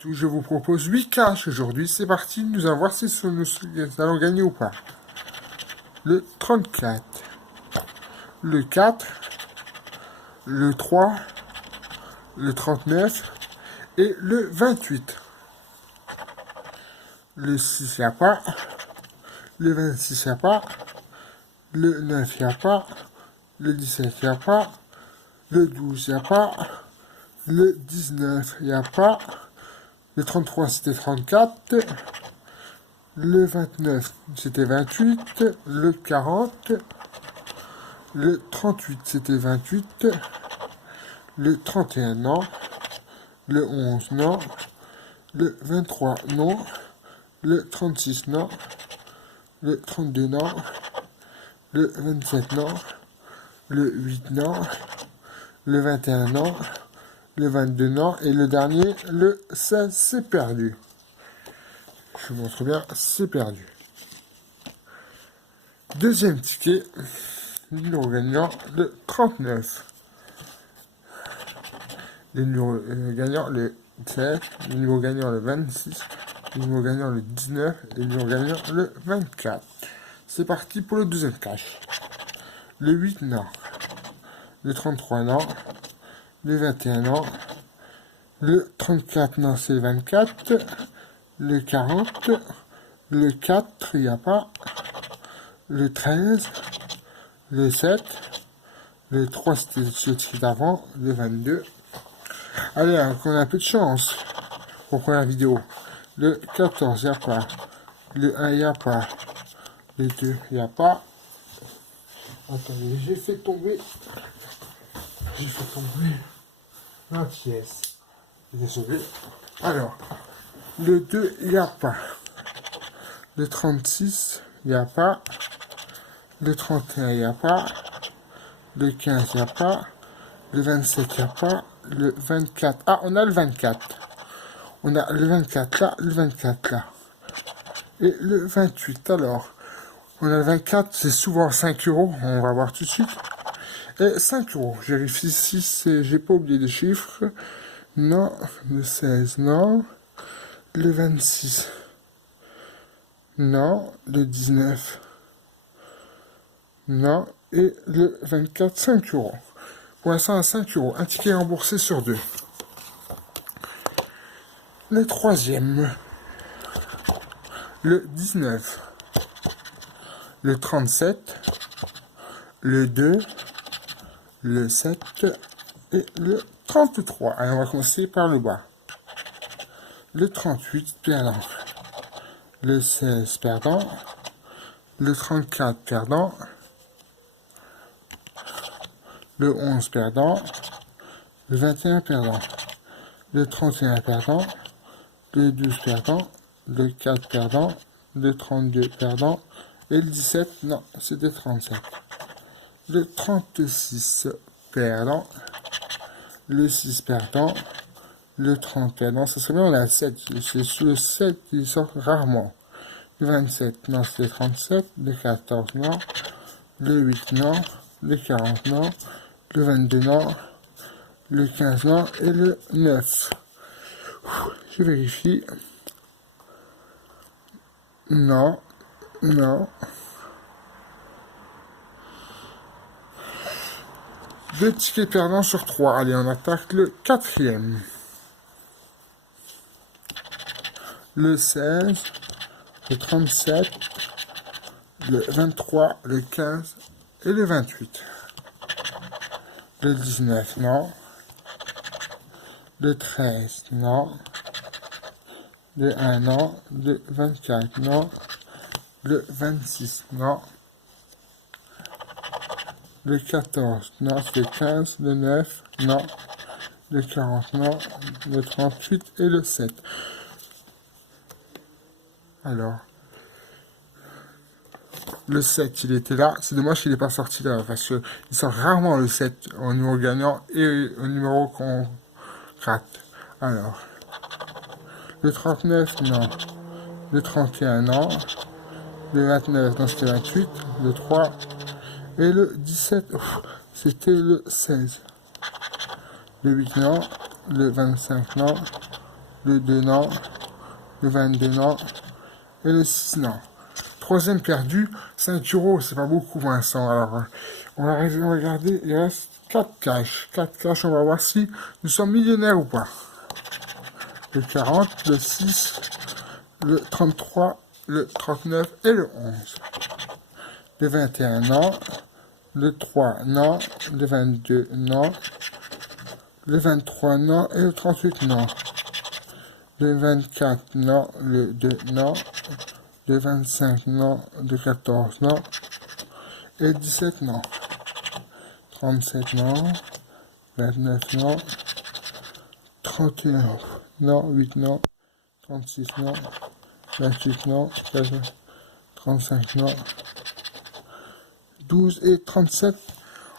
Je vous propose 8 caches aujourd'hui. C'est parti, nous allons voir si nous allons gagner ou pas. Le 34, le 4, le 3, le 39 et le 28. Le 6, il n'y a pas. Le 26, il n'y a pas. Le 9, il n'y a pas. Le 17, il n'y a pas. Le 12, il n'y a pas. Le 19, il n'y a pas. Le 33, c'était 34. Le 29, c'était 28. Le 40. Le 38, c'était 28. Le 31, non. Le 11, non. Le 23, non. Le 36, non. Le 32, non. Le 27, non. Le 8, non. Le 21, non. Le 22, non. Et le dernier, le 16, c'est perdu. Je vous montre bien, c'est perdu. Deuxième ticket, numéro gagnant, le 39. Le numéro gagnant, le 16. Le numéro gagnant, le 26. Le numéro gagnant, le 19. Et le numéro gagnant, le 24. C'est parti pour le deuxième cache. Le 8, non. Le 33, non. Le 21, non. Le 34, non, c'est le 24. Le 40. Le 4, il n'y a pas. Le 13. Le 7. Le 3, c'était ce titre d'avant. Le 22. Allez, on a un peu de chance pour première vidéo. Le 14, il n'y a pas. Le 1, il n'y a pas. Le 2, il n'y a pas. Attendez, j'ai fait tomber la pièce. Désolé. Alors, le 2, il n'y a pas. Le 36, il n'y a pas. Le 31, il n'y a pas. Le 15, il n'y a pas. Le 27, il n'y a pas. Le 24. Ah, on a le 24. On a le 24 là, le 24 là. Et le 28. Alors, on a le 24, c'est souvent 5 €. On va voir tout de suite. Et 5 €. Je vérifie si j'ai pas oublié les chiffres. Non. Le 16, non. Le 26. Non. Le 19. Non. Et le 24, 5 €. Pour l'instant, à 5 €. Un ticket remboursé sur 2. Le troisième. Le 19. Le 37. Le 2. Le 7. Et le 33. Allez, on va commencer par le bas. Le 38, perdant. Le 16, perdant. Le 34, perdant. Le 11, perdant. Le 21, perdant. Le 31, perdant. Le 12, perdant. Le 4, perdant. Le 32, perdant. Et le 17, non, c'était 37. Le 36, perdant. Le 6, perdant. Le 30, perdant. Ça serait bien, on a 7. C'est sur le 7 qui sort rarement. Le 27, non, c'est le 37. Le 14, non. Le 8, non. Le 40, non. Le 22, non. Le 15, non. Et le 9. Je vérifie. Non. Non. 2 tickets perdants sur 3. Allez, on attaque le quatrième. Le 16. Le 37. Le 23. Le 15. Et le 28. Le 19, non. Le 13, non. Le 1, non. Le 24, non. Le 26, non. Le 14, non. C'est le 15. Le 9, non. Le 40, non. Le 38 et le 7. Alors. Le 7, il était là. C'est dommage qu'il n'est pas sorti là, parce qu'il sort rarement le 7 au numéro gagnant et au numéro qu'on rate. Alors, le 39, non. Le 31, non. Le 29, non, c'était 28. Le 3 et le 17, c'était le 16. Le 8, non. Le 25, non. le 2 non, le 22 non, et le 6 non. Troisième perdu, 5 euros, c'est pas beaucoup pour l'instant. Alors, on va regarder, il reste 4 caches. 4 caches, on va voir si nous sommes millionnaires ou pas. Le 40, le 6, le 33, le 39 et le 11. Le 21 non, le 3 non, le 22 non, le 23 non et le 38 non. Le 24 non, le 2 non, le 25 non, le 14 non, et le 17 non. 37 non, 29 non, 31 non, 8 non, 36 non, 28 non, 35 non, 12 et 37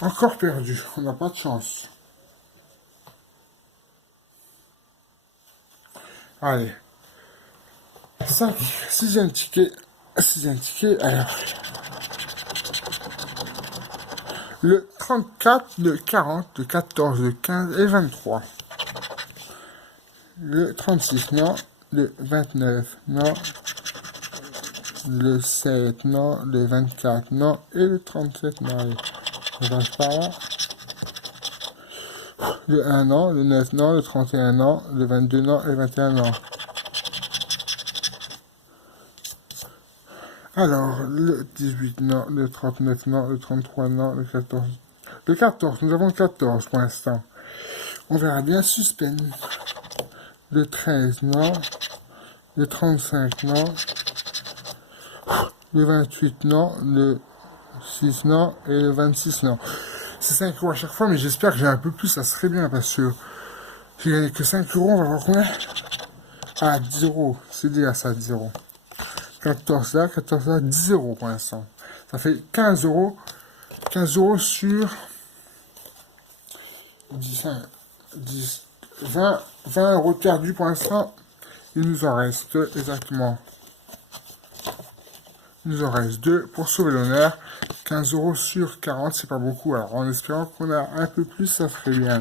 encore perdu. On n'a pas de chance. Allez. 5, 6e ticket. 6e ticket. Alors. Le 34, le 40, le 14, le 15 et le 23. Le 36, non. Le 29, non. Le 7, non. Le 24, non. Et le 37, non. Allez. On passe par là. Le 1 non, le 9 non, le 31 non, le 22 non et le 21 non. Alors, le 18 non, le 39 non, le 33 non, le 14. Le 14, nous avons 14 pour l'instant. On verra bien suspense. Le 13 non, le 35 non, le 28 non, le 6 non et le 26 non. C'est 5 euros à chaque fois, mais j'espère que j'ai un peu plus, ça serait bien, parce que j'ai gagné que 5 euros, on va voir combien. Ah, 10 euros, c'est déjà ça, 10 euros. 14 là, 10 euros pour l'instant. Ça fait 15 euros. 15 euros sur 10, 20 euros perdus pour l'instant. Il nous en reste exactement. Il nous en reste 2 pour sauver l'honneur. 15 euros sur 40, c'est pas beaucoup. Alors en espérant qu'on a un peu plus, ça ferait bien.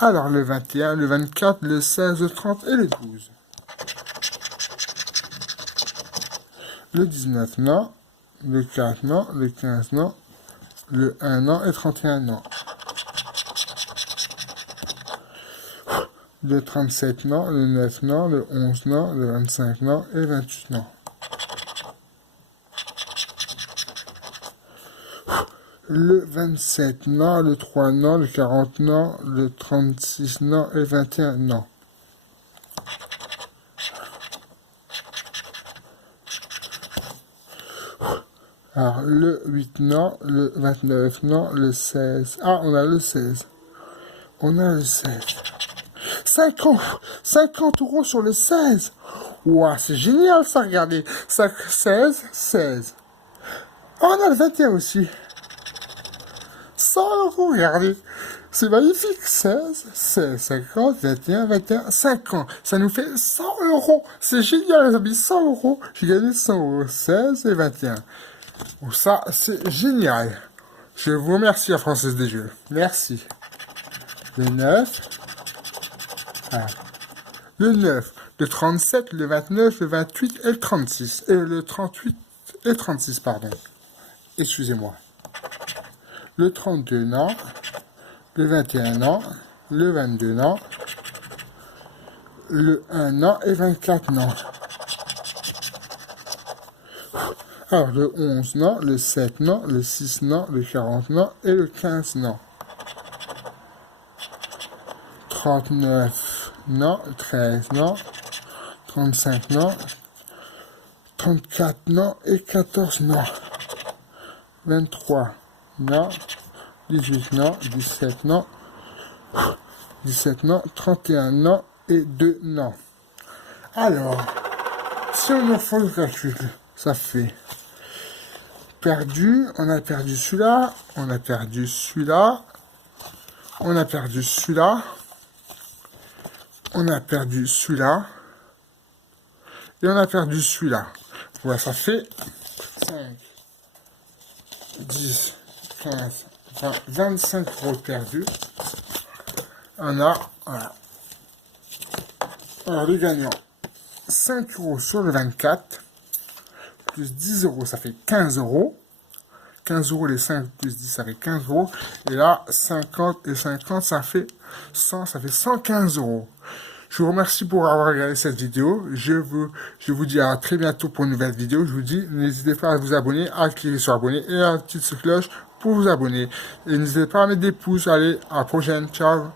Alors le 21, le 24, le 16, le 30 et le 12. Le 19 non, le 4 non, le 15 non, le 1 non et 31 non. Le 37 non, le 9 non, le 11 non, le 25 non et le 28 non. Le 27 non, le 3 non, le 40 non, le 36 non et le 21 non. Alors, le 8 non, le 29 non, le 16. Ah, on a le 16. On a le 16. 50 euros sur le 16. Ouah, c'est génial ça, regardez. 16, 16. Oh, on a le 21 aussi. 100 euros, regardez. C'est magnifique. 16, 16, 50, 21, 21, 50. Ça nous fait 100 euros. C'est génial, les amis. 100 euros. J'ai gagné 100 euros. 16 et 21. Oh, ça, c'est génial. Je vous remercie, la Française des Jeux. Merci. Le 9. Ah. Le 9, le 37, le 29, le 28 et le 36. Et le 38 et le 36, pardon. Excusez-moi. Le 32, non. Le 21, non. Le 22, non. Le 1, non. Et 24, non. Alors, le 11, non. Le 7, non. Le 6, non. Le 40, non. Et le 15, non. 39, non. 13, non. 35, non. 34, non. Et 14, non. 23, non. 18, non. 17, non. 17, non. 31, non. Et 2, non. Alors, si on nous fait le calcul, ça fait perdu, on a perdu celui-là, on a perdu celui-là, on a perdu celui-là, on a perdu celui-là, et on a perdu celui-là. Voilà, ça fait 5, 10, 15, 20, 25 euros perdus. on a, voilà. Alors, les gagnants, 5 € sur le 24, plus 10 €, ça fait 15 €. 15 € les 5 plus 10, ça fait 15 €. Et là, 50 et 50, ça fait 100, ça fait 115 €. Je vous remercie pour avoir regardé cette vidéo. Je vous dis à très bientôt pour une nouvelle vidéo. Je vous dis, n'hésitez pas à vous abonner, à cliquer sur abonner et à la petite cloche pour vous abonner. Et n'hésitez pas à mettre des pouces. Allez, à la prochaine. Ciao.